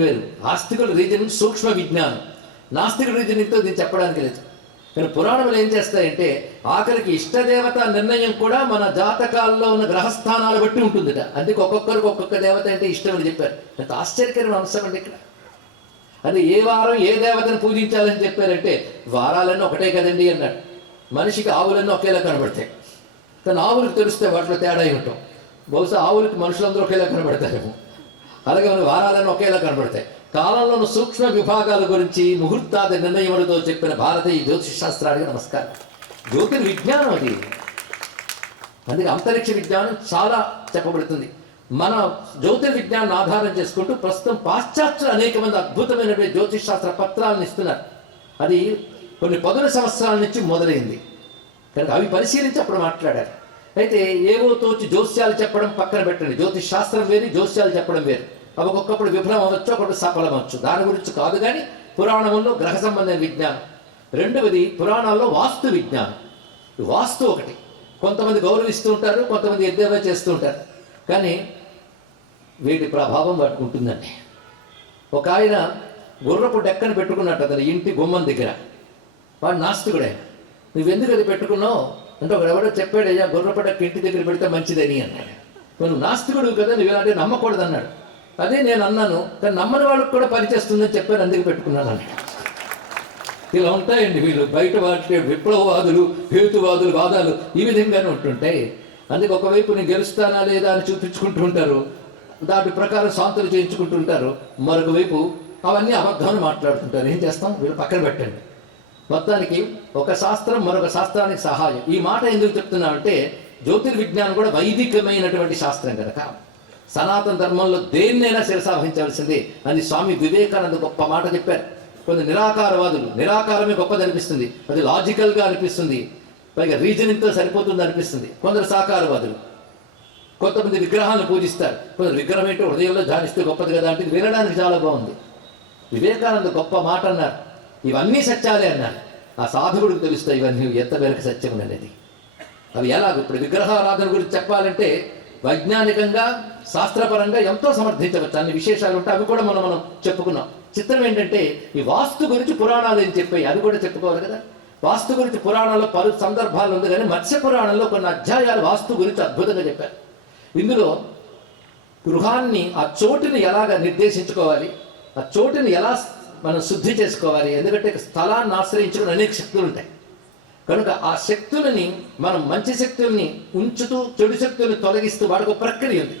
వేరు ఆస్తికుల రీజనింగ్ సూక్ష్మ విజ్ఞానం నాస్తికుల రీజనింగ్తో దీన్ని చెప్పడానికి లేదు కానీ పురాణములు ఏం చేస్తాయంటే ఆఖరికి ఇష్టదేవత నిర్ణయం కూడా మన జాతకాల్లో ఉన్న గ్రహస్థానాలు బట్టి ఉంటుందిట అందుకే ఒక్కొక్కరికి ఒక్కొక్క దేవత అంటే ఇష్టం అని చెప్పారు అంత ఆశ్చర్యకరమైన అంశం అండి ఇక్కడ అది ఏ వారం ఏ దేవతను పూజించాలని చెప్పారంటే వారాలన్నీ ఒకటే కదండి అన్నాడు మనిషికి ఆవులన్నీ ఒకేలా కనబడతాయి కానీ ఆవులకు తెలిస్తే వాటిలో తేడా ఉంటాం బహుశా ఆవులకి మనుషులందరూ ఒకేలా కనబడతారేమో అలాగే మన వారాలను ఒకేలా కనబడతాయి కాలంలోని సూక్ష్మ విభాగాల గురించి ముహూర్తాద నిర్ణయములతో చెప్పిన భారతీయ జ్యోతిష శాస్త్రానికి నమస్కారం జ్యోతిర్ విజ్ఞానం అది అందుకే అంతరిక్ష విజ్ఞానం చాలా చెప్పబడుతుంది మన జ్యోతిర్ విజ్ఞానం ఆధారం చేసుకుంటూ ప్రస్తుతం పాశ్చాత్యులు అనేక మంది అద్భుతమైన జ్యోతిష్ శాస్త్ర పత్రాలను ఇస్తున్నారు అది కొన్ని పదుల సంవత్సరాల నుంచి మొదలైంది కనుక అవి పరిశీలించి అప్పుడు మాట్లాడారు అయితే ఏవో తోచి జోస్యాలు చెప్పడం పక్కన పెట్టండి జ్యోతిష్ శాస్త్రం వేరు జోస్యాలు చెప్పడం వేరు అవి ఒక్కొక్కప్పుడు విఫలం అవ్వచ్చు ఒకటి సఫలం అవచ్చు దాని గురించి కాదు కానీ పురాణంలో గ్రహ సంబంధమైన విజ్ఞానం రెండవది పురాణాల్లో వాస్తు విజ్ఞానం వాస్తు ఒకటి కొంతమంది గౌరవిస్తూ ఉంటారు కొంతమంది ఎద్దేవా చేస్తూ ఉంటారు కానీ వీటి ప్రభావం వాటికి ఉంటుందండి ఒక ఆయన గుర్రపు డెక్కను పెట్టుకున్నట్టు అతను ఇంటి గుమ్మం దగ్గర వాడు నాస్తికుడే నువ్వెందుకు అది పెట్టుకున్నావు అంటే ఒకడెవడో చెప్పాడు అయ్యా గొర్రెపడ కింటి దగ్గర పెడితే మంచిదని అన్నాడు నువ్వు నాస్తికుడు కదా నువ్వు అంటే నమ్మకూడదు అన్నాడు అదే నేను అన్నాను కానీ నమ్మని వాళ్ళకి కూడా పనిచేస్తుందని చెప్పాను అందుకు పెట్టుకున్నాను అన్నాడు ఇలా ఉంటాయండి వీళ్ళు బయట వాటి విప్లవవాదులు హేతువాదులు వాదాలు ఈ విధంగానే ఉంటుంటాయి అందుకు ఒకవైపు నేను గెలుస్తానా లేదా అని చూపించుకుంటుంటారు దాని ప్రకారం సాంతలు చేయించుకుంటుంటారు మరొక వైపు అవన్నీ అబద్ధాన్ని మాట్లాడుతుంటారు ఏం చేస్తాం వీళ్ళు పక్కన పెట్టండి మొత్తానికి ఒక శాస్త్రం మరొక శాస్త్రానికి సహాయం ఈ మాట ఎందుకు చెప్తున్నా అంటే జ్యోతిర్విజ్ఞానం కూడా వైదికమైనటువంటి శాస్త్రం కనుక సనాతన ధర్మంలో దేన్నైనా శిరసావహించవలసింది అని స్వామి వివేకానంద గొప్ప మాట చెప్పారు కొన్ని నిరాకారవాదులు నిరాకారమే గొప్పది అనిపిస్తుంది అది లాజికల్గా అనిపిస్తుంది పైగా రీజనింగ్తో సరిపోతుంది అనిపిస్తుంది కొందరు సాకారవాదులు కొంతమంది విగ్రహాలను పూజిస్తారు కొందరు విగ్రహం ఏంటో హృదయంలో ధ్యానిస్తే గొప్పది కదా అంటే వినడానికి చాలా బాగుంది వివేకానంద గొప్ప మాట అన్నారు ఇవన్నీ సత్యాలే అన్నాడు ఆ సాధకుడికి తెలుస్తాయి ఇవన్నీ ఎంత మేరకు సత్యం అనేది అవి ఎలా ఇప్పుడు విగ్రహారాధన గురించి చెప్పాలంటే వైజ్ఞానికంగా శాస్త్రపరంగా ఎంతో సమర్థించవచ్చు అన్ని విశేషాలు ఉంటాయి అవి కూడా మనం మనం చెప్పుకున్నాం చిత్రం ఏంటంటే ఈ వాస్తు గురించి పురాణాలు ఏం చెప్పాయి అది కూడా చెప్పుకోవాలి కదా వాస్తు గురించి పురాణాల్లో పలు సందర్భాలు ఉంది కానీ మత్స్య పురాణంలో కొన్ని అధ్యాయాలు వాస్తు గురించి అద్భుతంగా చెప్పారు ఇందులో గృహాన్ని ఆ చోటుని ఎలాగ నిర్దేశించుకోవాలి ఆ చోటుని ఎలా మనం శుద్ధి చేసుకోవాలి ఎందుకంటే స్థలాన్ని ఆశ్రయించుకుని అనేక శక్తులు ఉంటాయి కనుక ఆ శక్తులని మనం మంచి శక్తుల్ని ఉంచుతూ చెడు శక్తుల్ని తొలగిస్తూ వాడికి ఒక ప్రక్రియ ఉంది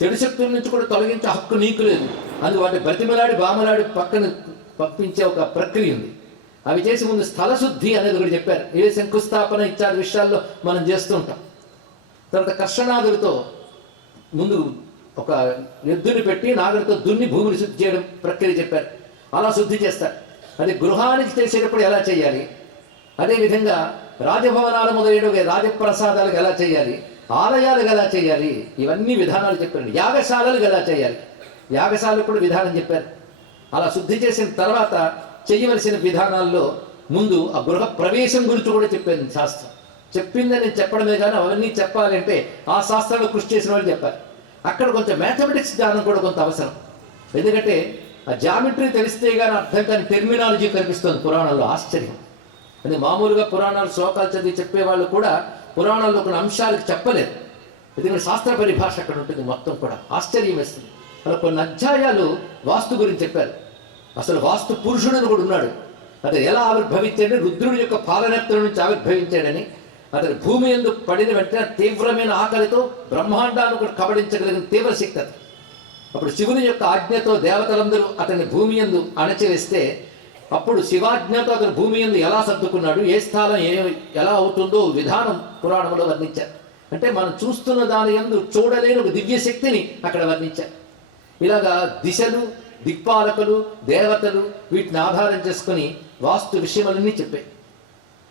చెడు శక్తుల నుంచి కూడా తొలగించే హక్కు నీకు లేదు అందుకు వాటి బ్రతిమలాడి బామలాడి పక్కన పంపించే ఒక ప్రక్రియ ఉంది అవి చేసి ముందు స్థల శుద్ధి అనేది కూడా చెప్పారు ఏ శంకుస్థాపన ఇచ్చారు విషయాల్లో మనం చేస్తూ ఉంటాం తర్వాత కర్షణాదులతో ముందు ఒక ఎద్దుని పెట్టి నాగరితో దున్ని భూమిని శుద్ధి చేయడం ప్రక్రియ చెప్పారు అలా శుద్ధి చేస్తారు అది గృహానికి చేసేటప్పుడు ఎలా చేయాలి అదేవిధంగా రాజభవనాలు మొదలైన రాజప్రసాదాలకు ఎలా చేయాలి ఆలయాలకు ఎలా చేయాలి ఇవన్నీ విధానాలు చెప్పారు యాగశాలలు ఎలా చేయాలి యాగశాలకు కూడా విధానం చెప్పారు అలా శుద్ధి చేసిన తర్వాత చేయవలసిన విధానాల్లో ముందు ఆ గృహ ప్రవేశం గురించి కూడా చెప్పింది శాస్త్రం చెప్పిందని చెప్పడమే కానీ అవన్నీ చెప్పాలంటే ఆ శాస్త్రాలు కృషి చేసిన వాళ్ళు చెప్పారు అక్కడ కొంచెం మ్యాథమెటిక్స్ జ్ఞానం కూడా కొంత అవసరం ఎందుకంటే ఆ జామెట్రీ తెలిస్తే కానీ అర్థం కాని టెర్మినాలజీ కనిపిస్తుంది పురాణాల్లో ఆశ్చర్యం అది మామూలుగా పురాణాలు శ్లోకాలు చదివి చెప్పేవాళ్ళు కూడా పురాణాల్లో కొన్ని అంశాలకు చెప్పలేదు ఎందుకంటే శాస్త్ర పరిభాష అక్కడ ఉంటుంది మొత్తం కూడా ఆశ్చర్యం వేస్తుంది అలా కొన్ని అధ్యాయాలు వాస్తు గురించి చెప్పారు అసలు వాస్తు పురుషుడని కూడా ఉన్నాడు అతను ఎలా ఆవిర్భవించాడని రుద్రుడి యొక్క పాలనత్వం నుంచి ఆవిర్భవించాడని అతని భూమి ఎందుకు పడిన వెంటనే తీవ్రమైన ఆకలితో బ్రహ్మాండాన్ని కూడా కబడించగలిగిన తీవ్ర శక్తి అతను అప్పుడు శివుని యొక్క ఆజ్ఞతో దేవతలందరూ అతని భూమి ఎందు అణచివేస్తే అప్పుడు శివాజ్ఞతో అతను భూమి ఎందు ఎలా సర్దుకున్నాడు ఏ స్థానం ఏ ఎలా అవుతుందో విధానం పురాణంలో వర్ణించారు అంటే మనం చూస్తున్న దాని ఎందు చూడలేని ఒక దివ్య శక్తిని అక్కడ వర్ణించారు ఇలాగా దిశలు దిక్పాలకులు దేవతలు వీటిని ఆధారం చేసుకుని వాస్తు విషయములన్నీ చెప్పాయి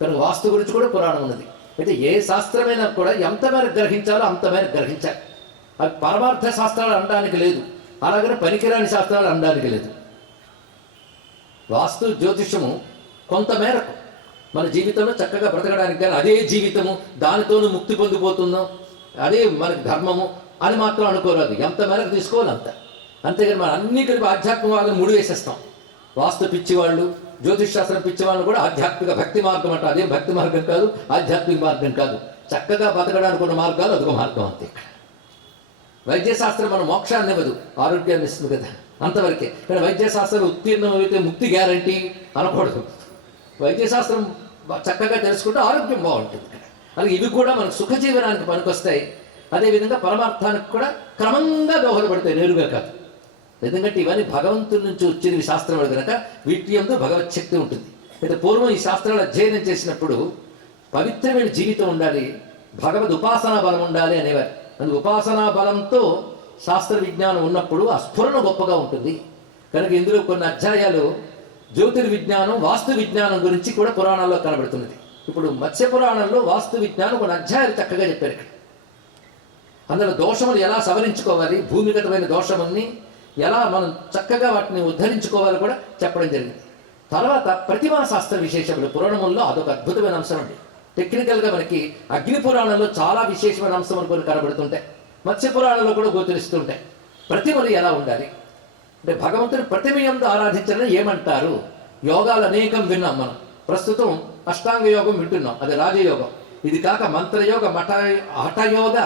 కానీ వాస్తు గురించి కూడా పురాణం ఉన్నది అయితే ఏ శాస్త్రమైనా కూడా ఎంత మేరకు గ్రహించాలో అంత మేరకు గ్రహించాలి అది పరమార్థ శాస్త్రాలు అనడానికి లేదు అలాగనే పనికిరాని శాస్త్రాలు అనడానికి లేదు వాస్తు జ్యోతిష్యము కొంతమేరకు మన జీవితంలో చక్కగా బ్రతకడానికి కానీ అదే జీవితము దానితోనూ ముక్తి పొందిపోతుందాం అదే మన ధర్మము అని మాత్రం అనుకోరాదు ఎంత మేరకు తీసుకోవాలి అంత అంతేగాని మనం కలిపి ఆధ్యాత్మిక వాళ్ళని ముడివేసేస్తాం వాస్తు పిచ్చివాళ్ళు జ్యోతిష్శాస్త్రం పిచ్చివాళ్ళు కూడా ఆధ్యాత్మిక భక్తి మార్గం అంట అదే భక్తి మార్గం కాదు ఆధ్యాత్మిక మార్గం కాదు చక్కగా బతకడానికి ఉన్న మార్గాలు అదొక మార్గం అంతే ఇక్కడ వైద్యశాస్త్రం మన మోక్షాన్ని ఇవ్వదు ఆరోగ్యాన్ని ఇస్తుంది కదా అంతవరకే కానీ వైద్యశాస్త్రం ఉత్తీర్ణం అయితే ముక్తి గ్యారంటీ అనకూడదు వైద్యశాస్త్రం చక్కగా తెలుసుకుంటే ఆరోగ్యం బాగుంటుంది అలాగే ఇవి కూడా మనకు జీవనానికి పనికొస్తాయి అదేవిధంగా పరమార్థానికి కూడా క్రమంగా దోహదపడతాయి నేరుగా కాదు ఎందుకంటే ఇవన్నీ భగవంతుడి నుంచి వచ్చినవి శాస్త్రాలు కనుక వీటి ఎందు శక్తి ఉంటుంది అయితే పూర్వం ఈ శాస్త్రాలు అధ్యయనం చేసినప్పుడు పవిత్రమైన జీవితం ఉండాలి భగవద్ ఉపాసన బలం ఉండాలి అనేవారు అది ఉపాసనా బలంతో శాస్త్ర విజ్ఞానం ఉన్నప్పుడు ఆ స్ఫురణ గొప్పగా ఉంటుంది కనుక ఇందులో కొన్ని అధ్యాయాలు జ్యోతిర్విజ్ఞానం వాస్తు విజ్ఞానం గురించి కూడా పురాణాల్లో కనబడుతున్నది ఇప్పుడు మత్స్య పురాణంలో వాస్తు విజ్ఞానం కొన్ని అధ్యాయాలు చక్కగా చెప్పారు ఇక్కడ అందులో దోషములు ఎలా సవరించుకోవాలి భూమిగతమైన దోషముల్ని ఎలా మనం చక్కగా వాటిని ఉద్ధరించుకోవాలి కూడా చెప్పడం జరిగింది తర్వాత ప్రతిమా శాస్త్ర విశేషములు పురాణముల్లో అదొక అద్భుతమైన అంశం అండి టెక్నికల్గా మనకి అగ్ని పురాణంలో చాలా విశేషమైన అంశం అనుకుని కనబడుతుంటాయి మత్స్య పురాణంలో కూడా గోచరిస్తుంటాయి ప్రతిమలు ఎలా ఉండాలి అంటే భగవంతుని ప్రతిమయంతో ఆరాధించాలని ఏమంటారు యోగాలు అనేకం విన్నాం మనం ప్రస్తుతం అష్టాంగ యోగం వింటున్నాం అది రాజయోగం ఇది కాక మంత్రయోగ మఠ హఠయోగ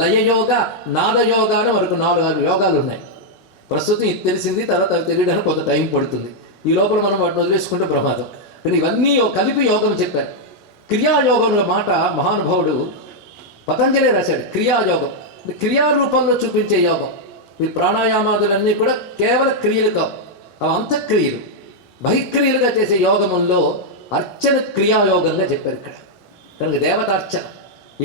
లయయోగ నాదయోగ అని మనకు నాలుగు ఆరు యోగాలు ఉన్నాయి ప్రస్తుతం ఇది తెలిసింది తర్వాత అవి తెలియడానికి కొంత టైం పడుతుంది ఈ లోపల మనం వాటిని వదిలేసుకుంటే ప్రమాదం కానీ ఇవన్నీ కలిపి యోగం చెప్పారు క్రియాయోగంలో మాట మహానుభావుడు పతంజలి రాశాడు క్రియాయోగం క్రియారూపంలో చూపించే యోగం ఈ ప్రాణాయామాదులన్నీ కూడా కేవల క్రియలు కావు అవి అంతఃక్రియలు బహిక్రియలుగా చేసే యోగంలో అర్చన క్రియాయోగంగా చెప్పారు ఇక్కడ కనుక అర్చన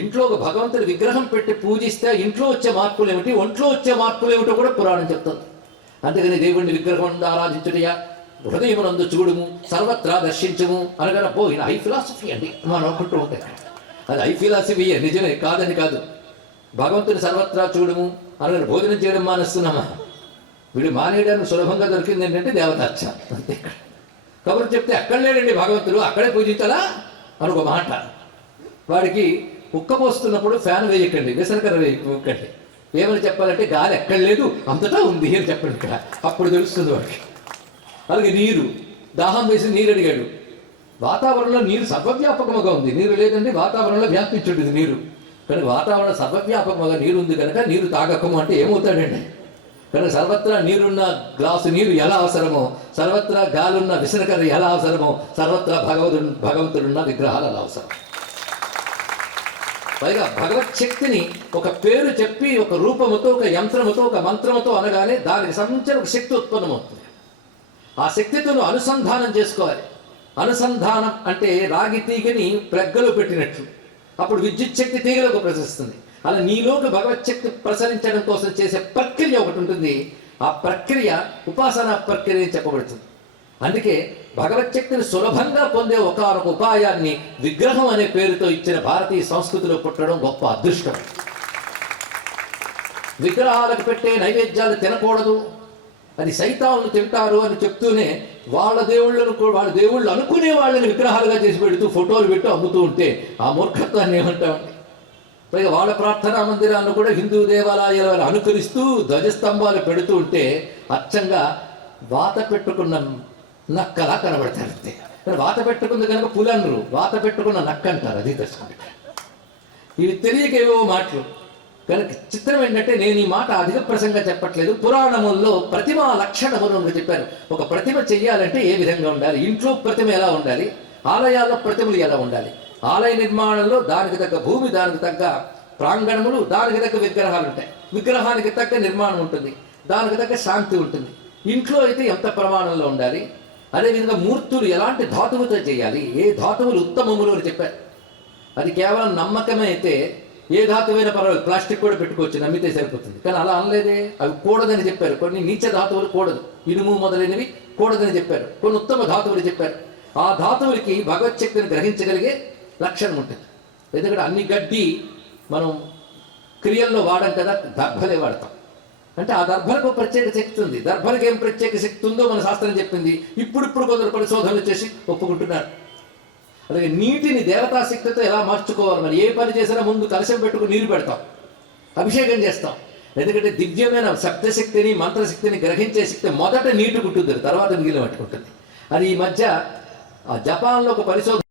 ఇంట్లో ఒక భగవంతుడి విగ్రహం పెట్టి పూజిస్తే ఇంట్లో వచ్చే మార్పులు ఏమిటి ఒంట్లో వచ్చే మార్పులు ఏమిటో కూడా పురాణం చెప్తుంది అందుకని దేవుడిని విగ్రహం ఆరాధించుటయా హృదయమునందు చూడము సర్వత్రా దర్శించము అనగా పోయిన హై ఫిలాసఫీ అండి మనం అనుకుంటూ ఉంటాయి అది హై ఫిలాసఫీ నిజమే కాదని కాదు భగవంతుని సర్వత్రా చూడము అనగా భోజనం చేయడం మానేస్తున్నామా వీడు మానేయడానికి సులభంగా దొరికింది ఏంటంటే దేవతార్చ అంతే కబురు చెప్తే అక్కడ లేడండి భగవంతుడు అక్కడే పూజించాలా అని ఒక మాట వాడికి కుక్క పోస్తున్నప్పుడు ఫ్యాన్ వేయకండి విసరకర వేయకండి ఏమని చెప్పాలంటే గాలి ఎక్కడ లేదు అంతటా ఉంది అని చెప్పండి ఇక్కడ అప్పుడు తెలుస్తుంది వాడికి అలాగే నీరు దాహం వేసి నీరు అడిగాడు వాతావరణంలో నీరు సర్వవ్యాపకముగా ఉంది నీరు లేదంటే వాతావరణంలో వ్యాపించుంటుంది నీరు కానీ వాతావరణ సర్వవ్యాపకముగా నీరు ఉంది కనుక నీరు తాగకము అంటే ఏమవుతాడండి కానీ సర్వత్రా నీరున్న గ్లాసు నీరు ఎలా అవసరమో సర్వత్రా గాలున్న విసరకర ఎలా అవసరమో సర్వత్రా భగవదు భగవంతుడున్న విగ్రహాలు అలా అవసరం పైగా భగవత్ శక్తిని ఒక పేరు చెప్పి ఒక రూపముతో ఒక యంత్రముతో ఒక మంత్రముతో అనగానే దానికి సంచలన శక్తి ఉత్పన్నమవుతుంది ఆ శక్తితో అనుసంధానం చేసుకోవాలి అనుసంధానం అంటే రాగి తీగని ప్రగ్గలో పెట్టినట్లు అప్పుడు విద్యుత్ శక్తి తీగలోకి ప్రసరిస్తుంది అలా నీలోకి భగవత్ శక్తి ప్రసరించడం కోసం చేసే ప్రక్రియ ఒకటి ఉంటుంది ఆ ప్రక్రియ ఉపాసన ప్రక్రియ అని చెప్పబడుతుంది అందుకే భగవత్ శక్తిని సులభంగా పొందే ఒకనొక ఉపాయాన్ని విగ్రహం అనే పేరుతో ఇచ్చిన భారతీయ సంస్కృతిలో పుట్టడం గొప్ప అదృష్టం విగ్రహాలకు పెట్టే నైవేద్యాలు తినకూడదు అని సైతాలను తింటారు అని చెప్తూనే వాళ్ళ దేవుళ్ళను వాళ్ళ దేవుళ్ళు అనుకునే వాళ్ళని విగ్రహాలుగా చేసి పెడుతూ ఫోటోలు పెట్టి అమ్ముతూ ఉంటే ఆ మూర్ఖత్వాన్ని ఏమంటాం పైగా వాళ్ళ ప్రార్థనా మందిరాలను కూడా హిందూ దేవాలయాలను అనుకరిస్తూ ధ్వజస్తంభాలు పెడుతూ ఉంటే అచ్చంగా వాత పెట్టుకున్న నక్కలా కనబడతారు అంతే వాత పెట్టుకుంది కనుక పులనరు వాత పెట్టుకున్న నక్క అంటారు అది తెలుసుకుంటారు ఇవి తెలియక ఏవో మాటలు కనుక చిత్రం ఏంటంటే నేను ఈ మాట అధిక ప్రసంగా చెప్పట్లేదు పురాణముల్లో ప్రతిమ లక్షణములు మనకు చెప్పారు ఒక ప్రతిమ చెయ్యాలంటే ఏ విధంగా ఉండాలి ఇంట్లో ప్రతిమ ఎలా ఉండాలి ఆలయాల్లో ప్రతిమలు ఎలా ఉండాలి ఆలయ నిర్మాణంలో దానికి తగ్గ భూమి దానికి తగ్గ ప్రాంగణములు దానికి తగ్గ విగ్రహాలు ఉంటాయి విగ్రహానికి తగ్గ నిర్మాణం ఉంటుంది దానికి తగ్గ శాంతి ఉంటుంది ఇంట్లో అయితే ఎంత ప్రమాణంలో ఉండాలి అదేవిధంగా మూర్తులు ఎలాంటి ధాతువుతో చేయాలి ఏ ధాతువులు ఉత్తమములు అని చెప్పారు అది కేవలం నమ్మకమే అయితే ఏ ధాతువైనా పర్వాలేదు ప్లాస్టిక్ కూడా పెట్టుకోవచ్చు నమ్మితే సరిపోతుంది కానీ అలా అనలేదే అవి కూడదని చెప్పారు కొన్ని నీచ ధాతువులు కూడదు ఇనుము మొదలైనవి కూడదని చెప్పారు కొన్ని ఉత్తమ ధాతువులు చెప్పారు ఆ ధాతువులకి భగవచ్ఛక్తిని గ్రహించగలిగే లక్షణం ఉంటుంది ఎందుకంటే అన్ని గడ్డి మనం క్రియల్లో వాడం కదా దర్భలే వాడతాం అంటే ఆ దర్భలకు ప్రత్యేక శక్తి ఉంది దర్భలకు ఏం ప్రత్యేక శక్తి ఉందో మన శాస్త్రం చెప్పింది ఇప్పుడిప్పుడు కొందరు పరిశోధనలు చేసి ఒప్పుకుంటున్నారు అలాగే నీటిని దేవతాశక్తితో ఎలా మార్చుకోవాలి మరి ఏ పని చేసినా ముందు కలశం పెట్టుకుని నీరు పెడతాం అభిషేకం చేస్తాం ఎందుకంటే దివ్యమైన శబ్దశక్తిని మంత్రశక్తిని గ్రహించే శక్తి మొదట నీటి గుట్టుద్ది తర్వాత మిగిలిన పట్టుకుంటుంది అది ఈ మధ్య జపాన్లో ఒక పరిశోధన